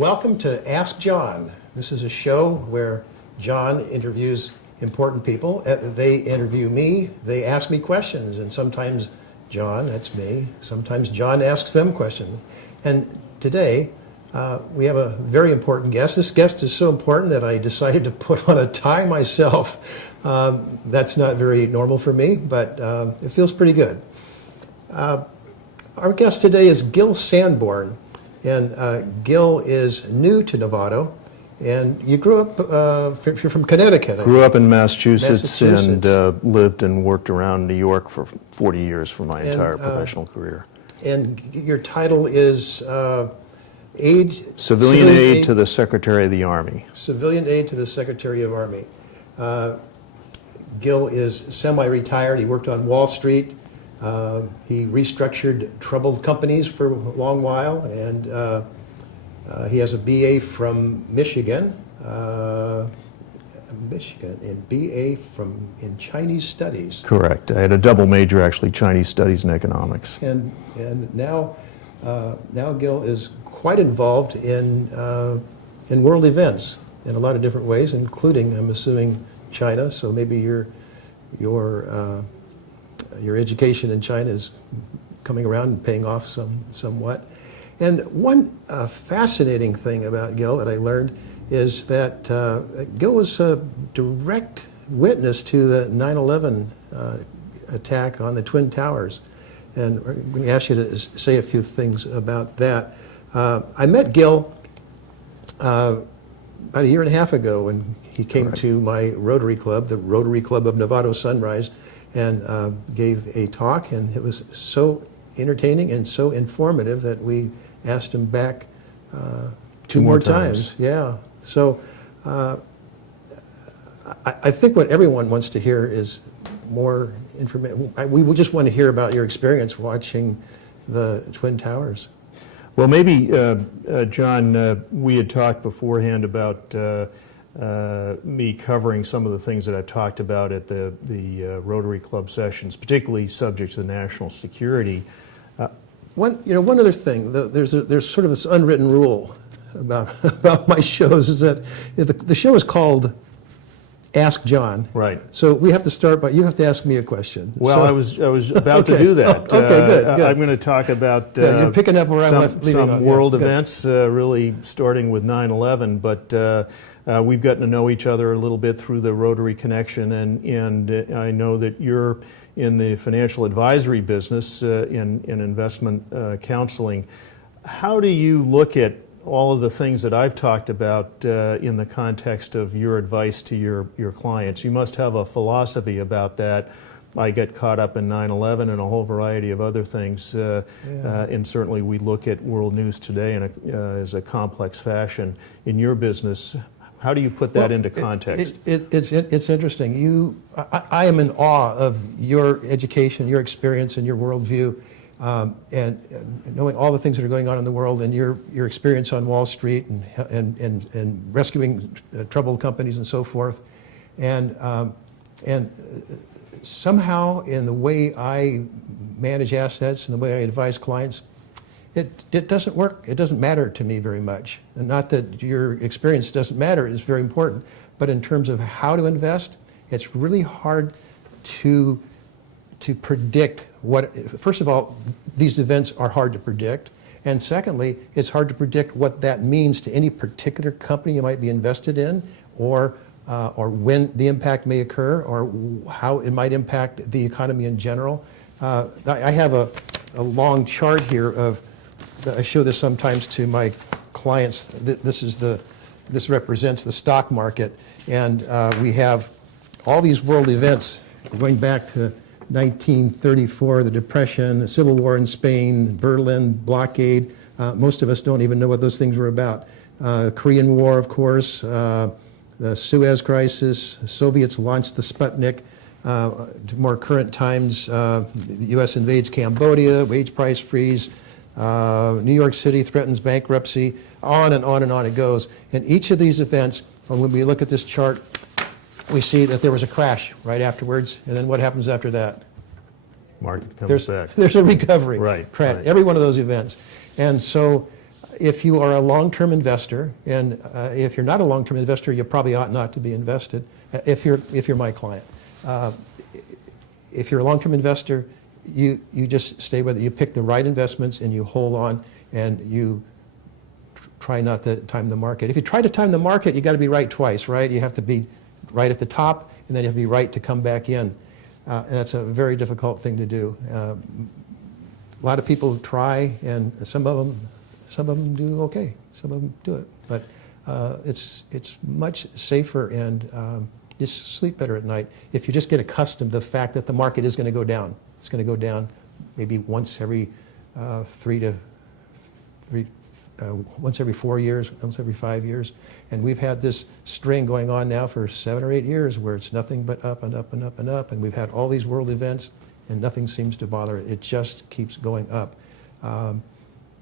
welcome to Ask John. This is a show where John interviews important people. They interview me, they ask me questions, and sometimes John, that's me, sometimes John asks them questions. And today, we have a very important guest. This guest is so important that I decided to put on a tie myself. That's not very normal for me, but it feels pretty good. Our guest today is Gil Sanborn, and Gil is new to Novato, and you grew up, you're from Connecticut. Grew up in Massachusetts. And lived and worked around New York for 40 years for my entire professional career. And your title is Aide? Civilian Aide to the Secretary of the Army. Civilian Aide to the Secretary of Army. Gil is semi-retired. He worked on Wall Street. He restructured troubled companies for a long while, and he has a BA from Michigan, and BA in Chinese Studies. Correct. I had a double major, actually, Chinese Studies and Economics. And now Gil is quite involved in world events in a lot of different ways, including, I'm assuming, China. So maybe your education in China is coming around and paying off somewhat. And one fascinating thing about Gil that I learned is that Gil was a direct witness to the 9/11 attack on the Twin Towers. And I'm going to ask you to say a few things about that. I met Gil about a year and a half ago when he came to my Rotary Club, the Rotary Club of Novato Sunrise, and gave a talk, and it was so entertaining and so informative that we asked him back two more times. Yeah. So I think what everyone wants to hear is more information. We just want to hear about your experience watching the Twin Towers. Well, maybe, John, we had talked beforehand about me covering some of the things that I've talked about at the Rotary Club sessions, particularly subjects of national security. One other thing, there's sort of this unwritten rule about my shows is that the show is called Ask John. Right. So we have to start by, you have to ask me a question. Well, so, I was about to do that. Okay, good. I'm going to talk about you're picking up where some world events, really starting with 9/11, but we've gotten to know each other a little bit through the Rotary connection, and I know that you're in the financial advisory business, in investment counseling. How do you look at all of the things that I've talked about in the context of your advice to your clients? You must have a philosophy about that. I get caught up in 9/11 and a whole variety of other things, and certainly we look at world news today as a complex fashion. In your business, how do you put that into context? It's interesting. I am in awe of your education, your experience, and your worldview. And knowing all the things that are going on in the world, and your experience on Wall Street and rescuing troubled companies and so forth, and somehow in the way I manage assets and the way I advise clients, it doesn't work. It doesn't matter to me very much. And not that your experience doesn't matter; it's very important. But in terms of how to invest, it's really hard to predict what. First of all, these events are hard to predict, and secondly, it's hard to predict what that means to any particular company you might be invested in, or when the impact may occur, or how it might impact the economy in general. I have a long chart here of. I show this sometimes to my clients. This represents the stock market, and we have all these world events going back to 1934, the Depression, the Civil War in Spain, Berlin blockade. Most of us don't even know what those things were about. Korean War, of course, the Suez Crisis, Soviets launched the Sputnik. To more current times, the U.S. invades Cambodia, wage price freeze, New York City threatens bankruptcy, on and on and on it goes. And each of these events, when we look at this chart, we see that there was a crash right afterwards, and then what happens after that? Market comes back. There's a recovery. Right. Every one of those events. And so if you are a long-term investor, and if you're not a long-term investor, you probably ought not to be invested, if you're my client. If you're a long-term investor, you just stay with it. You pick the right investments and you hold on, and you try not to time the market. If you try to time the market, you got to be right twice, right? You have to be right at the top, and then you have to be right to come back in. And that's a very difficult thing to do. A lot of people try, and some of them do okay. Some of them do it, but it's much safer, and you sleep better at night if you just get accustomed to the fact that the market is going to go down. It's going to go down maybe once every 4 years, once every 5 years. And we've had this string going on now for 7 or 8 years where it's nothing but up and up and up and up. And we've had all these world events and nothing seems to bother it. It just keeps going up.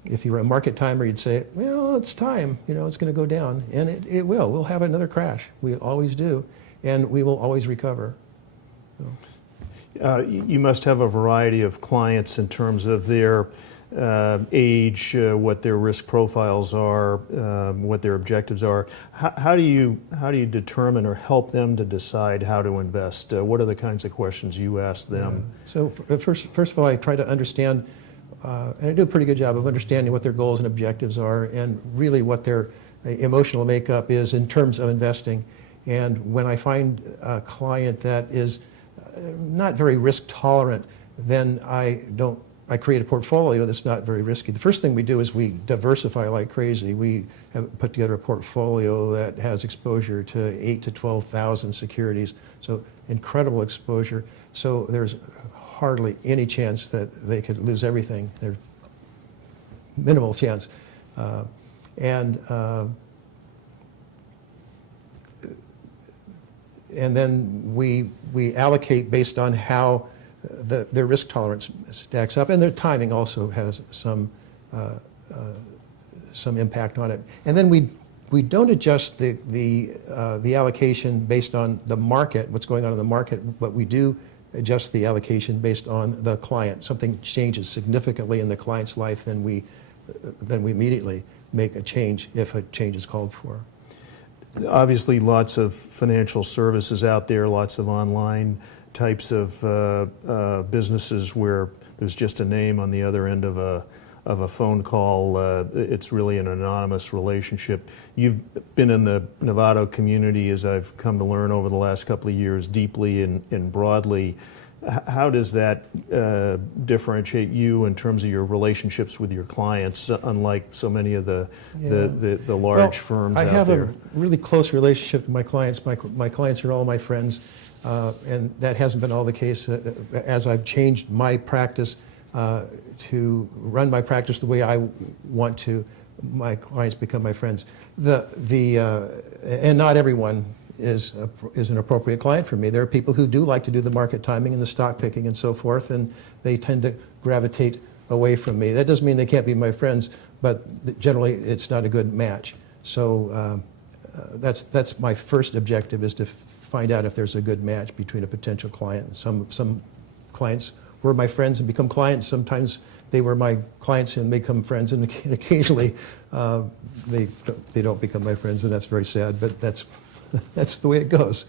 If you were a market timer, you'd say, well, it's time, it's going to go down. And it will. We'll have another crash. We always do. And we will always recover. So. You must have a variety of clients in terms of their age, what their risk profiles are, what their objectives are. How do you determine or help them to decide how to invest? What are the kinds of questions you ask them? So first of all, I try to understand, and I do a pretty good job of understanding what their goals and objectives are, and really what their emotional makeup is in terms of investing. And when I find a client that is not very risk tolerant, then I create a portfolio that's not very risky. The first thing we do is we diversify like crazy. We have put together a portfolio that has exposure to 8,000 to 12,000 securities, so incredible exposure. So there's hardly any chance that they could lose everything. There's minimal chance. And then we allocate based on how their risk tolerance stacks up, and their timing also has some impact on it. And then we don't adjust the allocation based on the market, what's going on in the market, but we do adjust the allocation based on the client. Something changes significantly in the client's life, then we immediately make a change if a change is called for. Obviously, lots of financial services out there, lots of online types of businesses where there's just a name on the other end of a phone call. It's really an anonymous relationship. You've been in the Novato community, as I've come to learn over the last couple of years, deeply and broadly. How does that differentiate you in terms of your relationships with your clients, unlike so many of the large firms out there? I have a really close relationship with my clients. My clients are all my friends, and that hasn't been all the case as I've changed my practice to run my practice the way I want to. My clients become my friends. And not everyone is an appropriate client for me. There are people who do like to do the market timing and the stock picking and so forth, and they tend to gravitate away from me. That doesn't mean they can't be my friends, but generally it's not a good match. So that's my first objective, is to find out if there's a good match between a potential client. Some clients were my friends and become clients. Sometimes they were my clients and become friends, and occasionally they don't become my friends, and that's very sad, but that's the way it goes.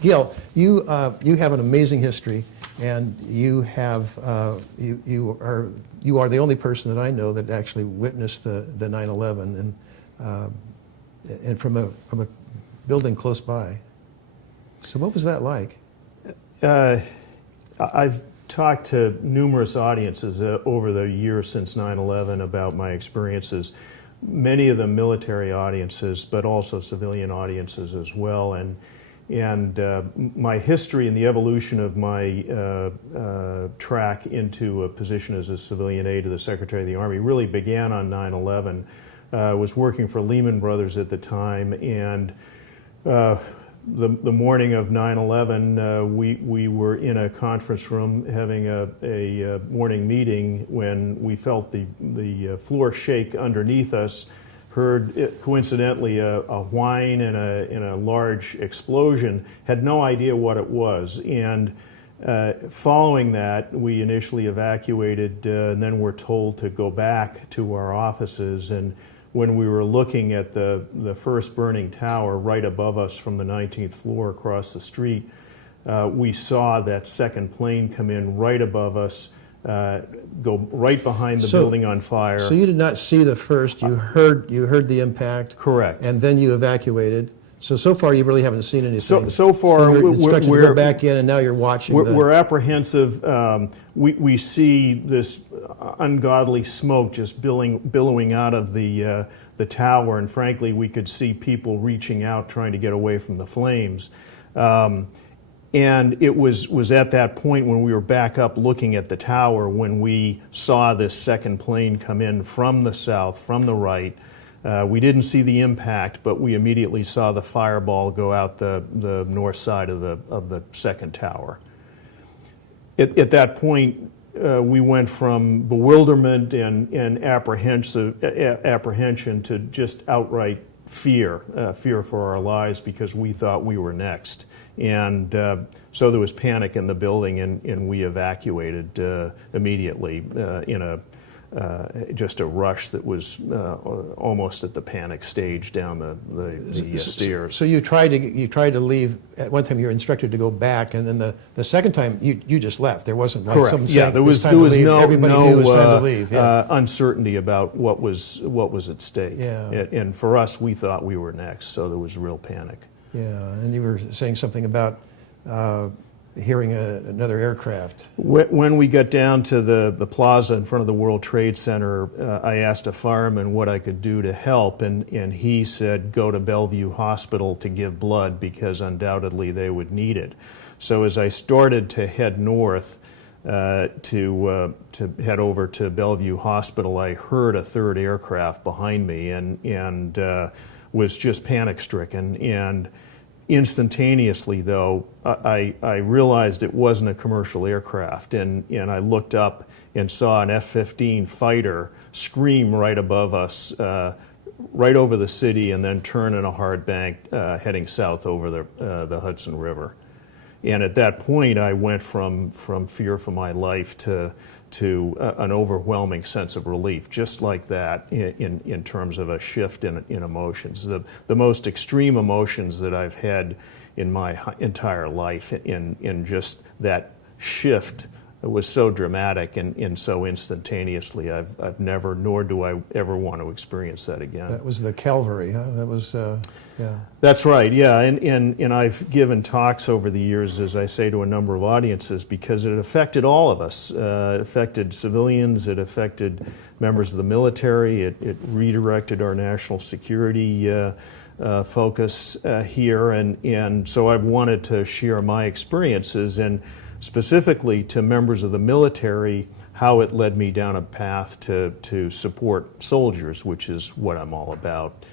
Gil, you have an amazing history, and you are the only person that I know that actually witnessed the 9/11 and from a building close by. So what was that like? I've talked to numerous audiences over the years since 9/11 about my experiences. Many of them military audiences, but also civilian audiences as well. And my history and the evolution of my track into a position as a civilian aide to the Secretary of the Army really began on 9/11. I was working for Lehman Brothers at the time, and the morning of 9/11, we were in a conference room having a morning meeting when we felt the floor shake underneath us, heard coincidentally a whine and a large explosion, had no idea what it was. And following that, we initially evacuated, and then were told to go back to our offices. And when we were looking at the first burning tower right above us from the 19th floor across the street, we saw that second plane come in right above us, go right behind the building on fire. So you did not see the first. You heard the impact. Correct. And then you evacuated. So far you really haven't seen anything. So far, you're instructed to go back in, and now you're watching. We're apprehensive. We see this ungodly smoke just billowing out of the tower, and frankly, we could see people reaching out trying to get away from the flames. And it was at that point when we were back up looking at the tower when we saw this second plane come in from the south, from the right. We didn't see the impact, but we immediately saw the fireball go out the north side of the second tower. At that point, we went from bewilderment and apprehension to just outright fear for our lives, because we thought we were next. And so there was panic in the building, and we evacuated immediately in just a rush that was almost at the panic stage down the stairs. So you tried to leave. At one time you were instructed to go back, and then the second time you just left. There wasn't like Correct. someone Yeah, saying there was no everybody knew it was time to leave. Yeah. Uncertainty about what was at stake. Yeah. And for us, we thought we were next, so there was real panic. Yeah, and you were saying something about hearing another aircraft. When we got down to the plaza in front of the World Trade Center, I asked a fireman what I could do to help, and he said, go to Bellevue Hospital to give blood, because undoubtedly they would need it. So as I started to head north to head over to Bellevue Hospital, I heard a third aircraft behind me, and was just panic-stricken. And instantaneously, though, I realized it wasn't a commercial aircraft, and I looked up and saw an F-15 fighter scream right above us, right over the city, and then turn in a hard bank heading south over the Hudson River. And at that point, I went from fear for my life to an overwhelming sense of relief, just like that, in terms of a shift in emotions. The most extreme emotions that I've had in my entire life, in just that shift was so dramatic and so instantaneously. I've never, nor do I ever want to experience that again. That was the Calvary, huh? That was, yeah. That's right, yeah, and I've given talks over the years, as I say, to a number of audiences, because it affected all of us. It affected civilians, it affected members of the military, it redirected our national security focus here, and so I've wanted to share my experiences, and specifically to members of the military, how it led me down a path to support soldiers, which is what I'm all about.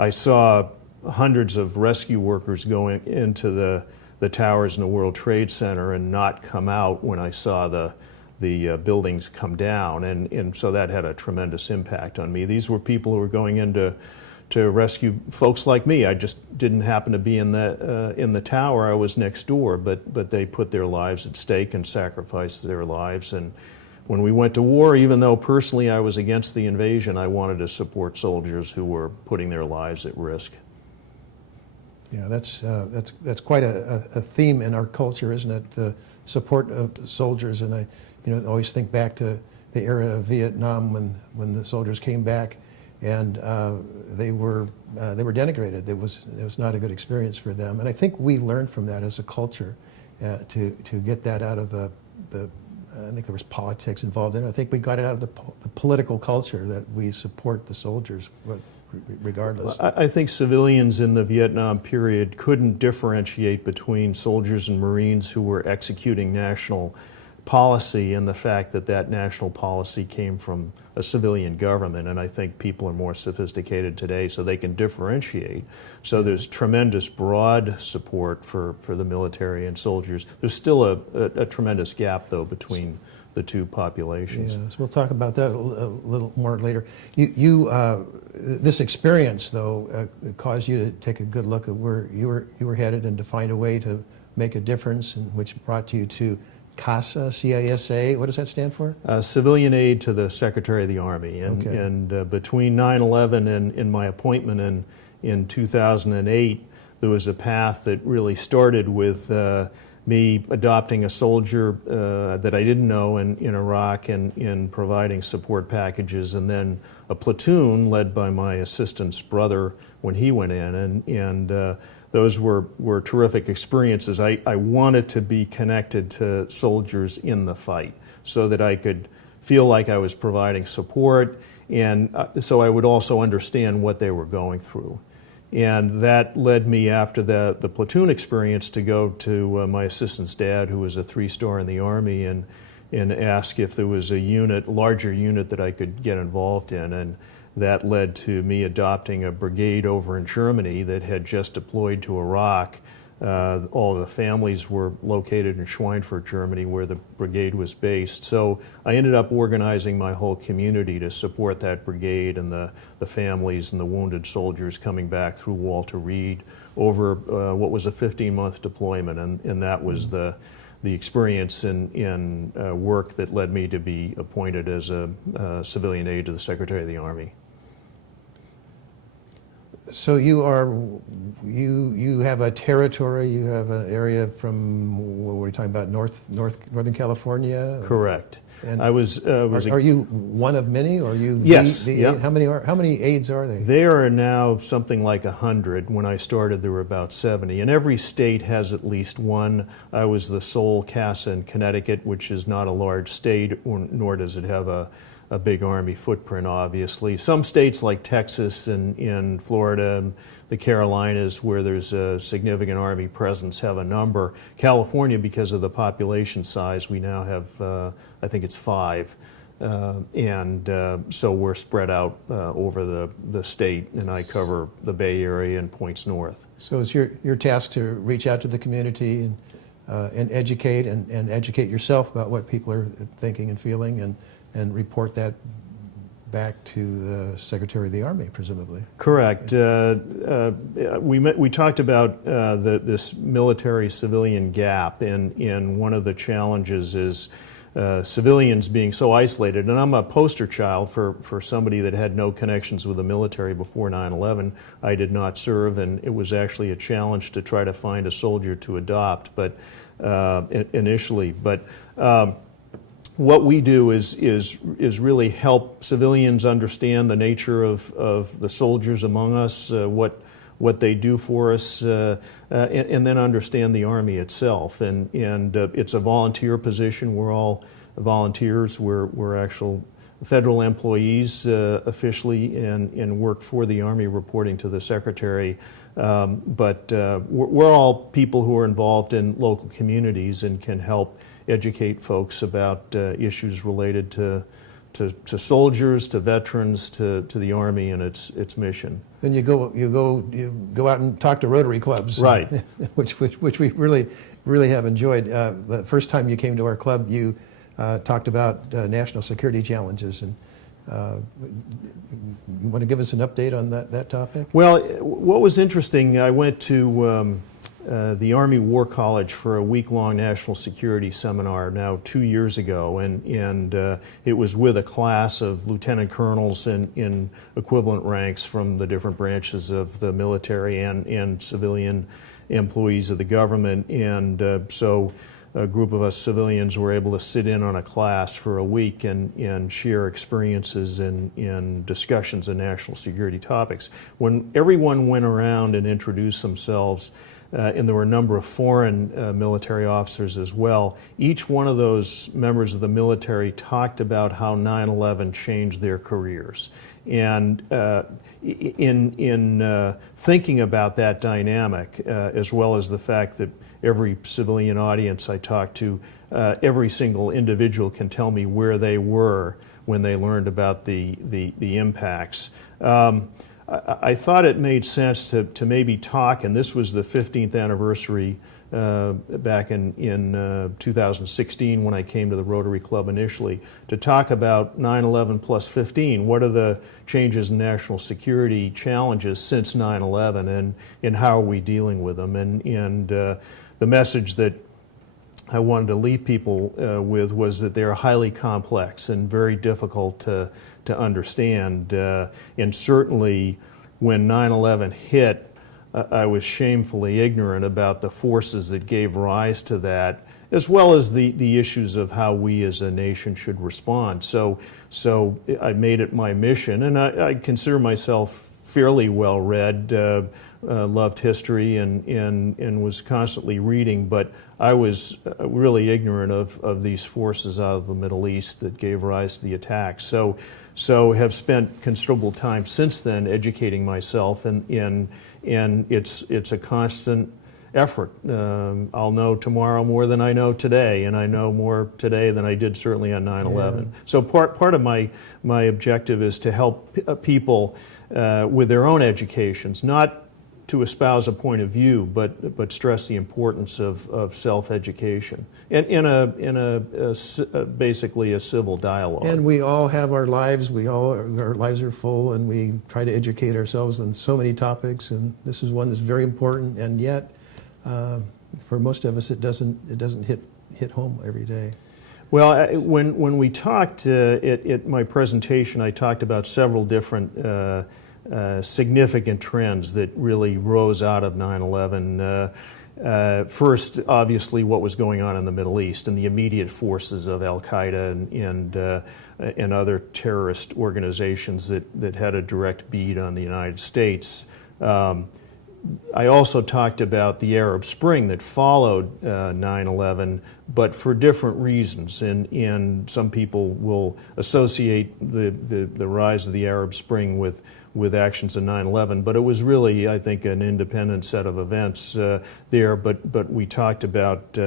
I saw hundreds of rescue workers going into the towers in the World Trade Center and not come out when I saw the buildings come down, and so that had a tremendous impact on me. These were people who were going in to rescue folks like me. I just didn't happen to be in the tower. I was next door, but they put their lives at stake and sacrificed their lives. And when we went to war, even though personally I was against the invasion, I wanted to support soldiers who were putting their lives at risk. Yeah, that's quite a theme in our culture, isn't it? The support of soldiers, and I always think back to the era of Vietnam when the soldiers came back, and they were denigrated. It was not a good experience for them, and I think we learned from that as a culture to get that out of the I think there was politics involved in it. I think we got it out of the political culture that we support the soldiers regardless. I think civilians in the Vietnam period couldn't differentiate between soldiers and Marines who were executing national policy and the fact that national policy came from a civilian government, and I think people are more sophisticated today so they can differentiate. So there's tremendous broad support for the military and soldiers. There's still a tremendous gap, though, between the two populations. Yes, we'll talk about that a little more later. This experience, though, caused you to take a good look at where you were headed and to find a way to make a difference, and which brought you to CASA, C-I-S-A. What does that stand for? Civilian aide to the Secretary of the Army. Okay. And between 9/11 and my appointment in 2008, there was a path that really started with me adopting a soldier that I didn't know in Iraq and providing support packages, and then a platoon led by my assistant's brother when he went in. And those were terrific experiences. I wanted to be connected to soldiers in the fight so that I could feel like I was providing support, and so I would also understand what they were going through. And that led me, after the platoon experience, to go to my assistant's dad, who was a 3-star in the Army, and ask if there was a larger unit that I could get involved in. And that led to me adopting a brigade over in Germany that had just deployed to Iraq. All of the families were located in Schweinfurt, Germany, where the brigade was based. So I ended up organizing my whole community to support that brigade and the families and the wounded soldiers coming back through Walter Reed over what was a 15-month deployment. And that was the experience in work that led me to be appointed as a civilian aide to the Secretary of the Army. So you have a territory, you have an area from, what were we talking about, Northern California? Correct. And I was. Are you one of many, or are you Yes, the yeah. aide? How many aides are they? There are now something like 100. When I started, there were about 70. And every state has at least one. I was the sole CASA in Connecticut, which is not a large state, nor does it have a big Army footprint, obviously. Some states like Texas and Florida and the Carolinas, where there's a significant Army presence, have a number. California, because of the population size, we now have, I think it's 5. So we're spread out over the state, and I cover the Bay Area and points north. So it's your task to reach out to the community and educate and educate yourself about what people are thinking and feeling, and report that back to the Secretary of the Army, presumably. Correct. We talked about this military-civilian gap, and one of the challenges is civilians being so isolated. And I'm a poster child for somebody that had no connections with the military before 9/11. I did not serve, and it was actually a challenge to try to find a soldier to adopt, but initially. But what we do is really help civilians understand the nature of the soldiers among us, what they do for us, and then understand the Army itself. And it's a volunteer position. We're all volunteers. We're actual federal employees officially, and work for the Army, reporting to the Secretary. But we're all people who are involved in local communities and can help educate folks about issues related to soldiers, to veterans, to the Army and its mission. Then you go out and talk to Rotary clubs, Right? which we really have enjoyed. The first time you came to our club, you talked about national security challenges, and you want to give us an update on that topic? Well, what was interesting, I went to the Army War College for a week-long national security seminar now 2 years ago, and it was with a class of lieutenant colonels in equivalent ranks from the different branches of the military and civilian employees of the government, and so a group of us civilians were able to sit in on a class for a week and share experiences and discussions of national security topics. When everyone went around and introduced themselves, and there were a number of foreign military officers as well, each one of those members of the military talked about how 9/11 changed their careers. And in thinking about that dynamic, as well as the fact that every civilian audience I talked to, every single individual can tell me where they were when they learned about the impacts. I thought it made sense to maybe talk, and this was the 15th anniversary back in 2016 when I came to the Rotary Club initially, to talk about 9/11 plus 15. What are the changes in national security challenges since 9/11, and how are we dealing with them? And the message that I wanted to leave people with was that they're highly complex and very difficult to understand. And certainly when 9/11 hit, I was shamefully ignorant about the forces that gave rise to that, as well as the issues of how we as a nation should respond. So I made it my mission, and I consider myself fairly well read, loved history, and was constantly reading, but I was really ignorant of these forces out of the Middle East that gave rise to the attack. So have spent considerable time since then educating myself, and it's a constant effort. I'll know tomorrow more than I know today, and I know more today than I did certainly on 9/11. Yeah. So part of my objective is to help people with their own educations, not to espouse a point of view, but stress the importance of self-education and basically a civil dialogue. And we all have our lives. Our lives are full, and we try to educate ourselves on so many topics. And this is one that's very important. And yet, for most of us, it doesn't hit home every day. Well, when we talked at my presentation, I talked about several different significant trends that really rose out of 9/11. First, obviously, what was going on in the Middle East and the immediate forces of Al-Qaeda and other terrorist organizations that had a direct bead on the United States. I also talked about the Arab Spring that followed 9/11, but for different reasons. And some people will associate the rise of the Arab Spring with actions in 9/11, but it was really, I think, an independent set of events there. But we talked about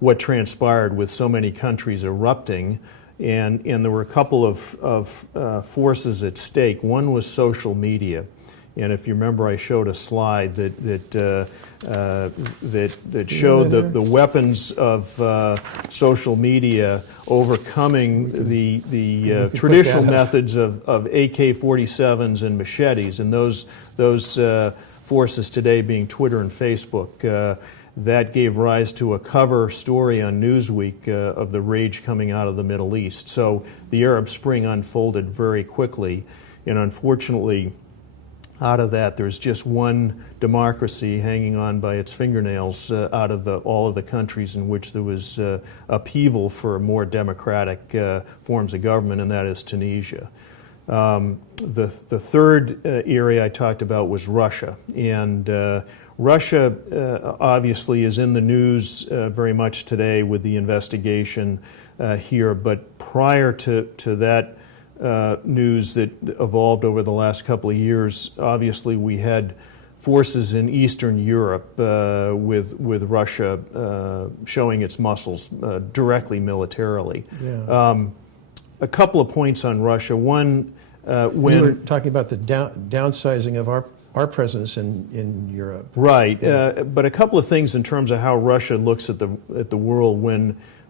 what transpired with so many countries erupting, and there were a couple of forces at stake. One was social media. And if you remember, I showed a slide that showed the weapons of social media overcoming the traditional methods of AK-47s and machetes, and those forces today being Twitter and Facebook. That gave rise to a cover story on Newsweek of the rage coming out of the Middle East. So the Arab Spring unfolded very quickly, and unfortunately, out of that, there's just one democracy hanging on by its fingernails out of all of the countries in which there was upheaval for more democratic forms of government, and that is Tunisia. The third area I talked about was Russia. And Russia obviously is in the news very much today with the investigation here, but prior to that news that evolved over the last couple of years, obviously we had forces in Eastern Europe with Russia showing its muscles directly militarily. Yeah. A couple of points on Russia. One, when we were talking about the downsizing of our presence in Europe. Right, Yeah. but a couple of things in terms of how Russia looks at the world.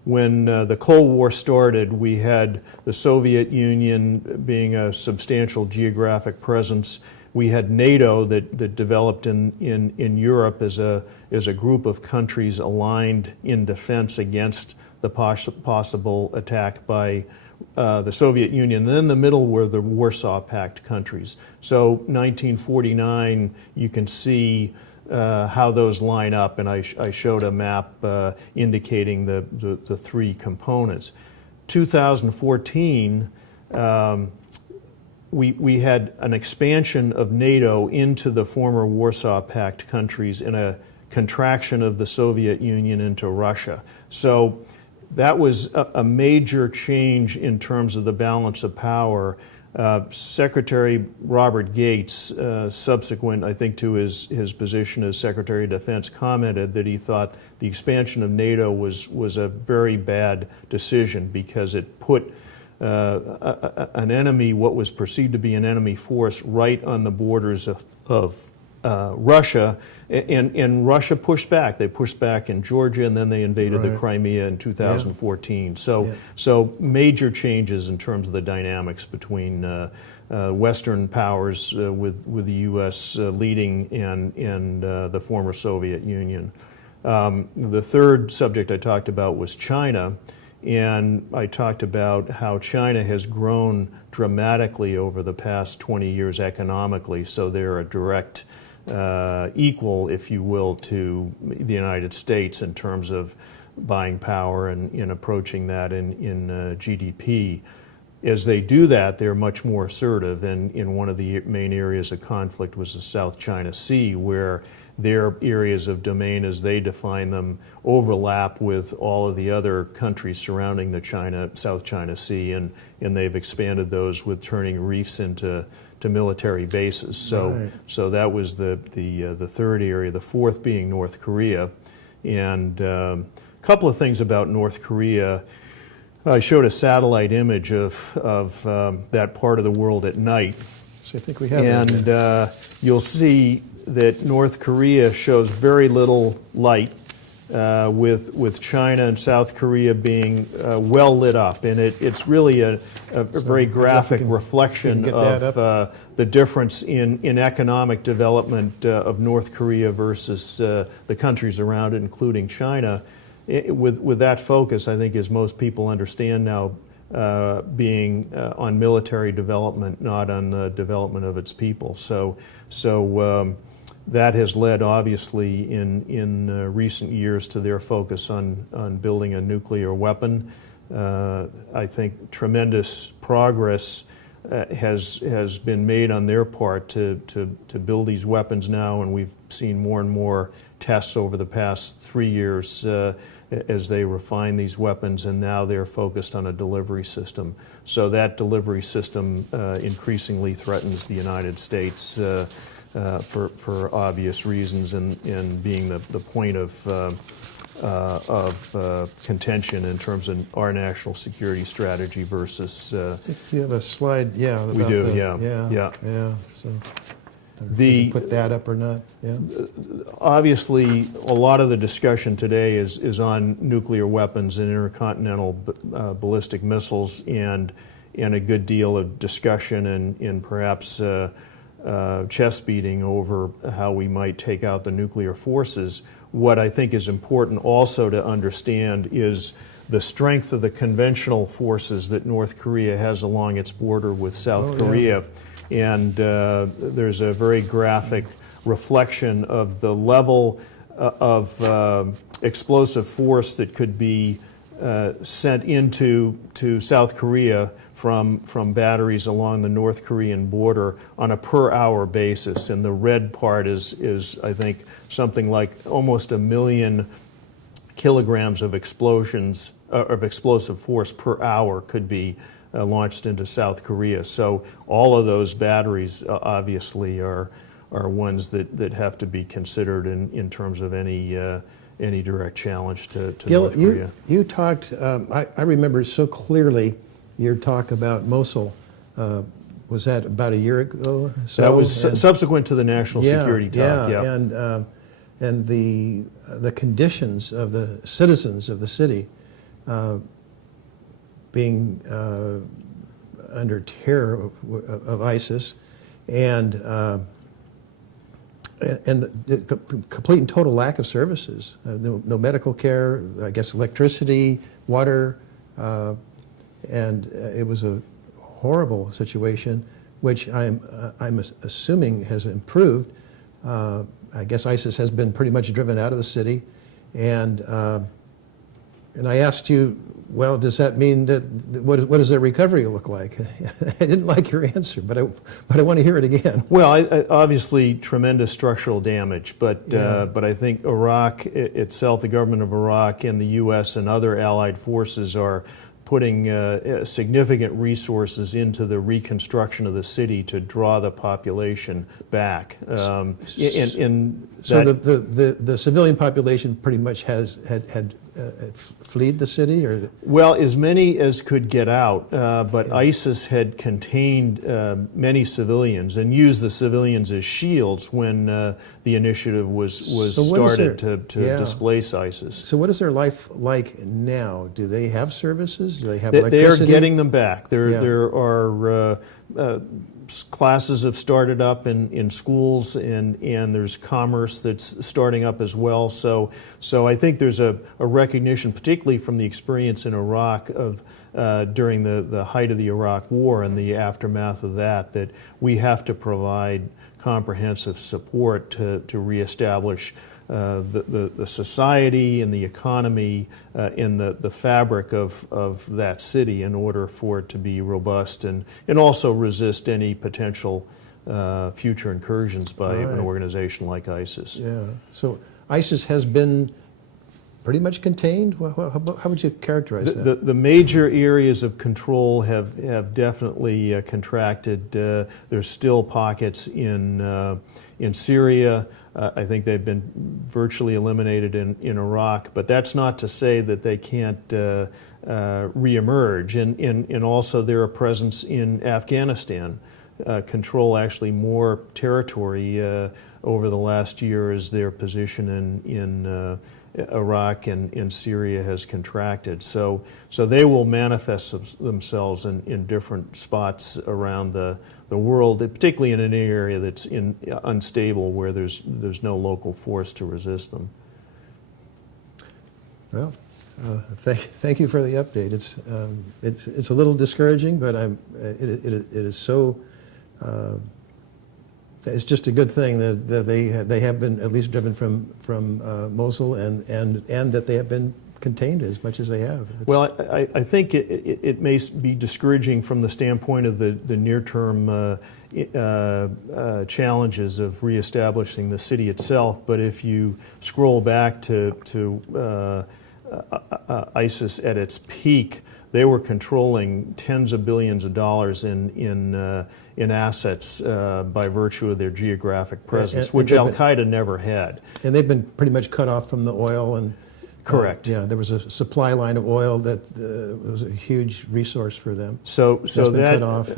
When the Cold War started, we had the Soviet Union being a substantial geographic presence. We had NATO that developed in Europe as a group of countries aligned in defense against the possible attack by the Soviet Union. And then in the middle were the Warsaw Pact countries. So 1949, you can see how those line up, and I showed a map indicating the three components. 2014, we had an expansion of NATO into the former Warsaw Pact countries and a contraction of the Soviet Union into Russia. So that was a major change in terms of the balance of power. Secretary Robert Gates, subsequent, I think, to his position as Secretary of Defense, commented that he thought the expansion of NATO was a very bad decision because it put an enemy, what was perceived to be an enemy force, right on the borders of Russia, and Russia pushed back. They pushed back in Georgia, and then they invaded the Crimea in 2014. Yeah. So major changes in terms of the dynamics between Western powers with the U.S. Leading and the former Soviet Union. The third subject I talked about was China, and I talked about how China has grown dramatically over the past 20 years economically, so they're a direct equal, if you will, to the United States in terms of buying power and in approaching that in GDP. As they do that, they're much more assertive, and in one of the main areas of conflict was the South China Sea, where their areas of domain, as they define them, overlap with all of the other countries surrounding the South China Sea, and they've expanded those with turning reefs into military bases. So, Right. so that was the third area. The fourth being North Korea, and a couple of things about North Korea. I showed a satellite image of that part of the world at night, So I think we have that. and you'll see that North Korea shows very little light, with China and South Korea being well lit up, and it's really a very graphic reflection get that of the difference in economic development of North Korea versus the countries around it, including China. With that focus, I think, as most people understand now, being on military development, not on the development of its people. So that has led, obviously, in recent years to their focus on building a nuclear weapon. I think tremendous progress has been made on their part to build these weapons now, and we've seen more and more tests over the past 3 years as they refine these weapons, and now they're focused on a delivery system. So that delivery system increasingly threatens the United States for obvious reasons, and being the point of contention in terms of our national security strategy versus. You have a slide, yeah. We about do, the- yeah. So we can put that up or not, yeah. Obviously, a lot of the discussion today is on nuclear weapons and intercontinental ballistic missiles, and a good deal of discussion and perhaps chest beating over how we might take out the nuclear forces. What I think is important also to understand is the strength of the conventional forces that North Korea has along its border with South Korea. And there's a very graphic reflection of the level of explosive force that could be sent into South Korea from batteries along the North Korean border on a per hour basis. And the red part is I think, something like almost 1 million kilograms of explosions of explosive force per hour could be launched into South Korea. So all of those batteries obviously are ones that have to be considered in terms of any direct challenge to Gil, North Korea. you talked, I remember so clearly your talk about Mosul. Was that about a year ago or so? That was subsequent to the national security talk. Yeah. And the conditions of the citizens of the city being under terror of ISIS, and the complete and total lack of services, no medical care, I guess electricity, water, and it was a horrible situation, which I'm assuming has improved. I guess ISIS has been pretty much driven out of the city, and I asked you, well, does that mean that what does their recovery look like? I didn't like your answer, but I want to hear it again. Well, obviously tremendous structural damage, but I think Iraq itself, the government of Iraq, and the U.S. and other allied forces are putting significant resources into the reconstruction of the city to draw the population back. So the civilian population pretty much had fled the city, or? Well, as many as could get out, but ISIS had contained many civilians and used the civilians as shields when the initiative was started to displace ISIS. So what is their life like now? Do they have services? Do they have They are electricity? getting them back. There are classes have started up in schools, and there's commerce that's starting up as well. So I think there's a recognition, particularly from the experience in Iraq of during the height of the Iraq War and the aftermath of that we have to provide comprehensive support to reestablish the society and the economy in the fabric of that city in order for it to be robust and also resist any potential future incursions by an organization like ISIS. Yeah. So ISIS has been pretty much contained? How would you characterize that? The major areas of control have definitely contracted. There's still pockets in Syria. I think they've been virtually eliminated in Iraq, but that's not to say that they can't reemerge. And also they're a presence in Afghanistan, control actually more territory over the last year as their position in Iraq and in Syria has contracted. So they will manifest themselves in different spots around the world, particularly in an area that's unstable where there's no local force to resist them. Well, thank you for the update. It's a little discouraging, but it is so. It's just a good thing that they have been at least driven from Mosul and that they have been contained as much as they have. Well, I think it may be discouraging from the standpoint of the near-term challenges of reestablishing the city itself, but if you scroll back to ISIS at its peak, they were controlling tens of billions of dollars in assets by virtue of their geographic presence, which Al-Qaeda never had. And they've been pretty much cut off from the oil and. Correct. Yeah, there was a supply line of oil that was a huge resource for them. So that cut off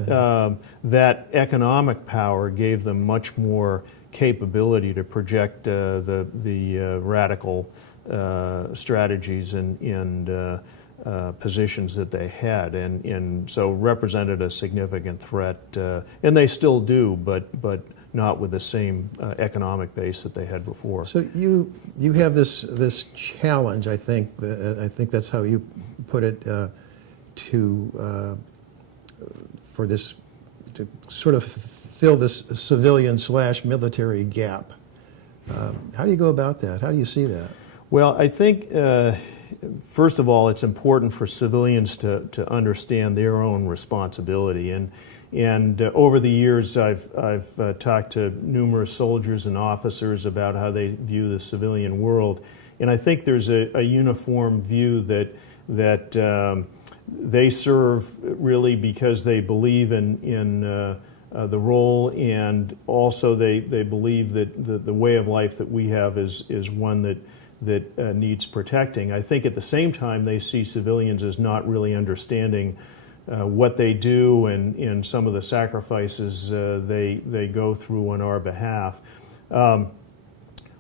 that economic power gave them much more capability to project the radical strategies and positions that they had, and so represented a significant threat, and they still do, but not with the same economic base that they had before. So you have this challenge, I think that's how you put it, for this to sort of fill this civilian/military gap. How do you go about that? How do you see that? Well, I think first of all, it's important for civilians to understand their own responsibility. And over the years, I've talked to numerous soldiers and officers about how they view the civilian world, and I think there's a uniform view that they serve really because they believe in the role, and also they believe that the way of life that we have is one that needs protecting. I think at the same time they see civilians as not really understanding what they do and some of the sacrifices they go through on our behalf.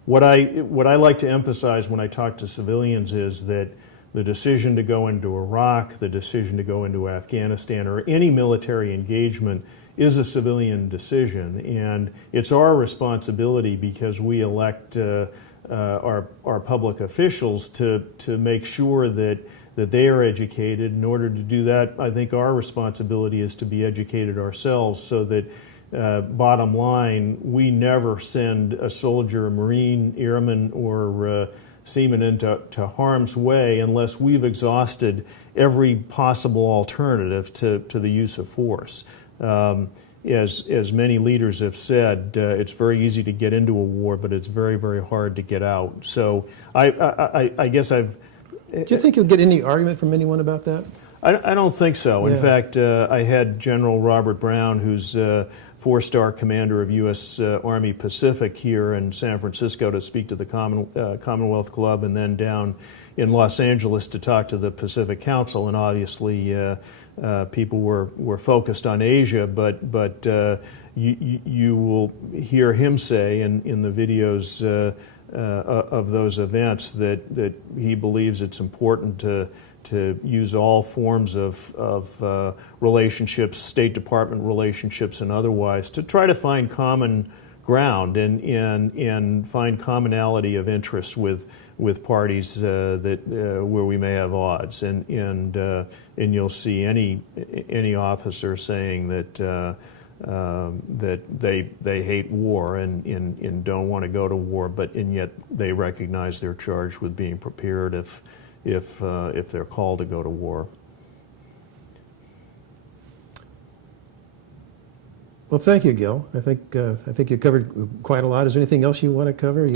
What I like to emphasize when I talk to civilians is that the decision to go into Iraq, the decision to go into Afghanistan, or any military engagement is a civilian decision, and it's our responsibility because we elect our public officials to make sure that they are educated. In order to do that, I think our responsibility is to be educated ourselves so that, bottom line, we never send a soldier, a Marine, airman, or seaman into harm's way unless we've exhausted every possible alternative to the use of force. As many leaders have said, it's very easy to get into a war, but it's very, very hard to get out. So I guess I've... Do you think you'll get any argument from anyone about that? I don't think so. Yeah. In fact, I had General Robert Brown, who's four-star commander of U.S. Army Pacific here in San Francisco, to speak to the Commonwealth Club, and then down in Los Angeles to talk to the Pacific Council. And obviously, people were focused on Asia, but you will hear him say in the videos of those events that he believes it's important to use all forms of relationships, State Department relationships and otherwise, to try to find common ground and find commonality of interest with parties that where we may have odds, and you'll see any officer saying that that they hate war and don't want to go to war, and yet they recognize they're charged with being prepared if they're called to go to war. Well, thank you, Gil. I think you covered quite a lot. Is there anything else you want to cover?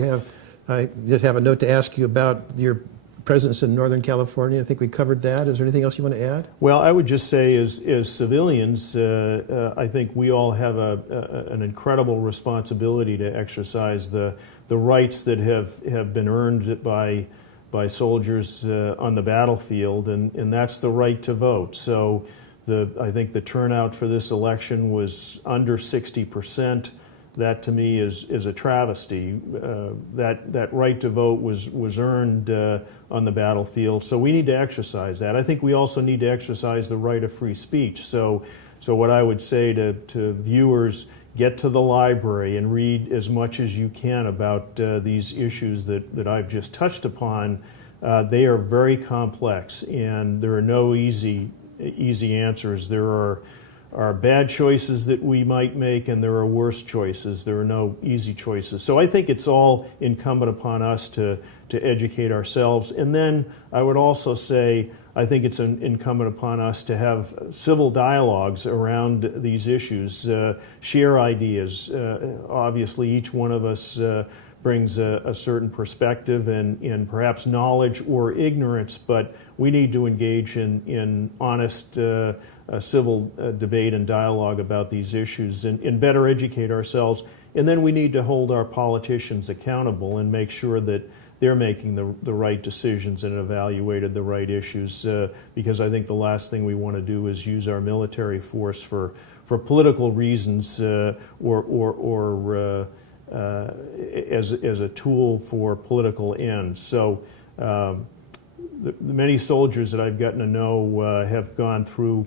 I just have a note to ask you about your presence in Northern California. I think we covered that. Is there anything else you want to add? Well, I would just say, as civilians, I think we all have an incredible responsibility to exercise the rights that have been earned by soldiers on the battlefield, and that's the right to vote. So I think the turnout for this election was under 60%. That to me is a travesty. That right to vote was earned on the battlefield. So we need to exercise that. I think we also need to exercise the right of free speech. So what I would say to viewers, get to the library and read as much as you can about these issues that I've just touched upon. They are very complex, and there are no easy answers. There are bad choices that we might make, and there are worse choices. There are no easy choices. So I think it's all incumbent upon us to educate ourselves. And then I would also say I think it's incumbent upon us to have civil dialogues around these issues, share ideas. Obviously, each one of us brings a certain perspective and perhaps knowledge or ignorance, but we need to engage in honest civil debate and dialogue about these issues and better educate ourselves. And then we need to hold our politicians accountable and make sure that they're making the right decisions and evaluated the right issues, because I think the last thing we want to do is use our military force for political reasons or as a tool for political ends. So the many soldiers that I've gotten to know have gone through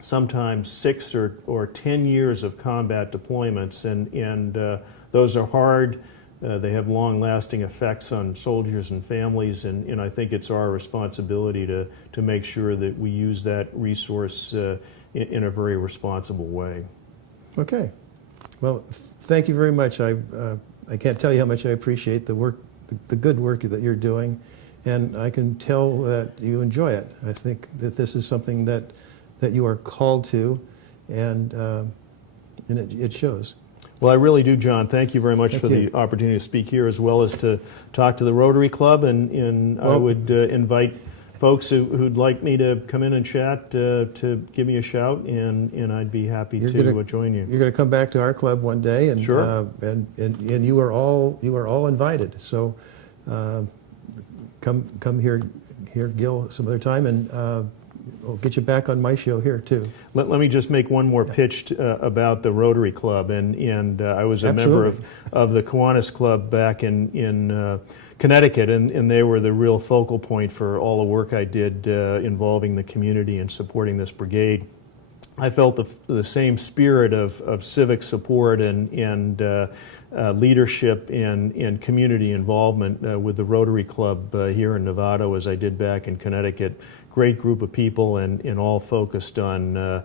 sometimes 6 or 10 years of combat deployments, and those are hard. They have long-lasting effects on soldiers and families, and I think it's our responsibility to make sure that we use that resource in a very responsible way. Okay. Well, thank you very much. I can't tell you how much I appreciate the work, the good work that you're doing, and I can tell that you enjoy it. I think that this is something that you are called to, and it shows. Well, I really do, John. Thank you very much for the opportunity to speak here, as well as to talk to the Rotary Club, and I would invite folks who'd like me to come in and chat to give me a shout, and I'd be happy to join you. You're going to come back to our club one day, and sure. And you are all invited. So come here, Gil, some other time, and we'll get you back on my show here too. Let me just make one more pitch about the Rotary Club, and I was a member of the Kiwanis Club back in Connecticut, and they were the real focal point for all the work I did involving the community and supporting this brigade. I felt the same spirit of civic support and leadership and community involvement with the Rotary Club here in Nevada as I did back in Connecticut. Great group of people and all focused on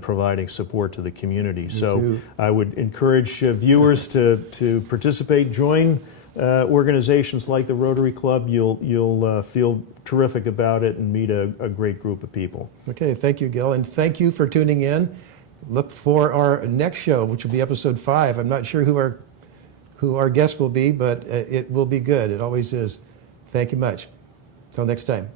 providing support to the community. So I would encourage viewers to participate, join organizations like the Rotary Club. You'll feel terrific about it and meet a great group of people. Okay, thank you, Gil, and thank you for tuning in. Look for our next show, which will be episode 5. I'm not sure who our guest will be, but it will be good. It always is. Thank you much. Till next time.